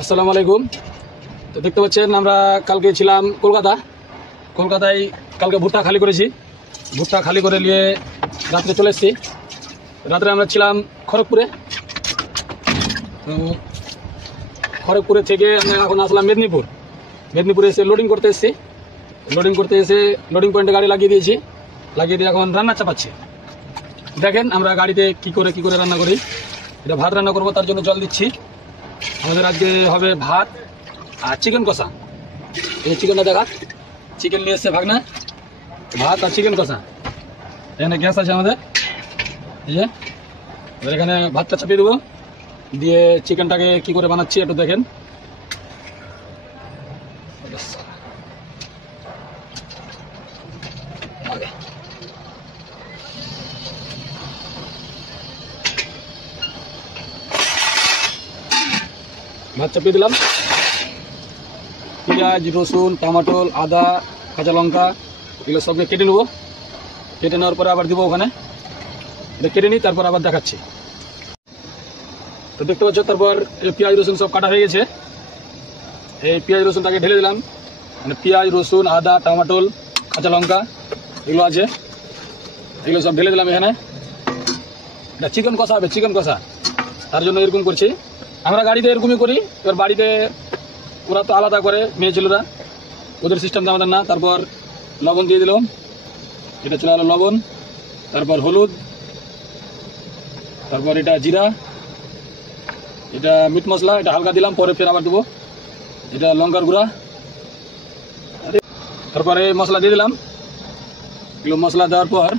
আসসালামু আলাইকুম। তো দেখতে পাচ্ছেন আমরা কালকে ছিলাম কলকাতায় কালকে ভুট্টা খালি করেছি। ভুট্টা খালি করে নিয়ে রাত্রে চলে এসেছি। রাত্রে আমরা ছিলাম খড়গপুরে। তো খড়গপুরে থেকে আমরা এখন আসলাম মেদিনীপুরে এসে লোডিং করতে এসেছি। লোডিং পয়েন্টে গাড়ি লাগিয়ে দিয়েছি। লাগিয়ে দিয়ে এখন রান্না চাপাচ্ছি। দেখেন আমরা গাড়িতে কি করে রান্না করি। এটা ভাত রান্না করবো, তার জন্য জল দিচ্ছি। আমাদের আজকে হবে ভাত আর চিকেন কষা। এই চিকেনটা দেখা, চিকেন নিয়ে এসছে ভাগনা, ভাত আর চিকেন কষা। এখানে গ্যাস আছে আমাদের, এই যে এখানে ভাতটা চাপিয়ে দেবো, দিয়ে চিকেনটাকে কি করে বানাচ্ছি একটু দেখেন। ভাত চাপিয়ে দিলাম, পেঁয়াজ, রসুন, টমেটো, আদা, কাঁচা লঙ্কা এগুলো সবকে কেটে নেবো। কেটে নেওয়ার পরে আবার দিব ওখানে, এটা কেটে নিই, তারপর আবার দেখাচ্ছি। তো দেখতে পাচ্ছ, তারপর পেঁয়াজ রসুন সব কাটা হয়ে গেছে। এই পেঁয়াজ রসুনটাকে ঢেলে দিলাম, মানে পেঁয়াজ, রসুন, আদা, টমেটো, কাঁচা লঙ্কা এগুলো আছে, এগুলো সব ঢেলে দিলাম এখানে। এটা চিকেন কষা হবে, চিকেন কষা, তার জন্য এরকম করছি। আমরা গাড়িতে এরকমই করি, এবার বাড়িতে ওরা তো আলাদা করে, মেয়ে ছেলেরা, ওদের সিস্টেমটা আমাদের না। তারপর লবণ দিয়ে দিলাম, এটা চলে গেলো লবণ, তারপর হলুদ, তারপর এটা জিরা, এটা মিট মশলা, এটা হালকা দিলাম, পরে ফের আবার দেবো, এটা লঙ্কার গুঁড়া, তারপরে মশলা দিয়ে দিলাম। এগুলো মশলা দেওয়ার পর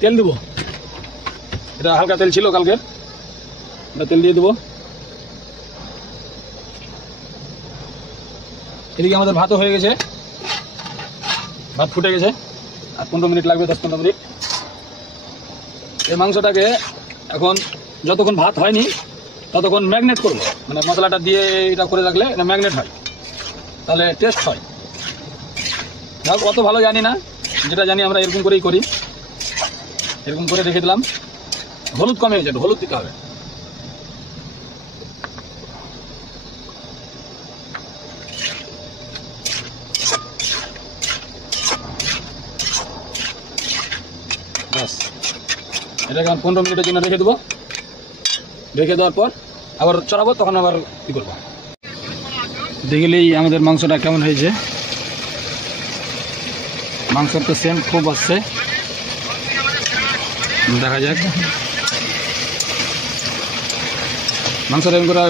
তেল দেবো, এটা হালকা তেল ছিল কালকের, এটা তেল দিয়ে দেবো। এদিকে আমাদের ভাতও হয়ে গেছে, ভাত ফুটে গেছে, আর 15 মিনিট লাগবে, 10-15 মিনিট। এই মাংসটাকে এখন যতক্ষণ ভাত হয়নি ততক্ষণ ম্যাগনেট করবো, মানে মশলাটা দিয়ে এটা করে রাখলে এটা ম্যাগনেট হয়, তাহলে টেস্ট হয়। অত ভালো জানি না, যেটা জানি আমরা এরকম করেই করি। এরকম করে রেখে দিলাম। হলুদ কমে গেছে, হলুদ দিতে হবে। ব্যাস, এটাকে 15 মিনিটের জন্য রেখে দেবো। রেখে দেওয়ার পর আবার চড়াবো, তখন আবার কী করবো। দেখলেই আমাদের মাংসটা কেমন হয়েছে। মাংসর তো সেম খুব আসছে, দেখা যাক। মাংসটা এরকম করে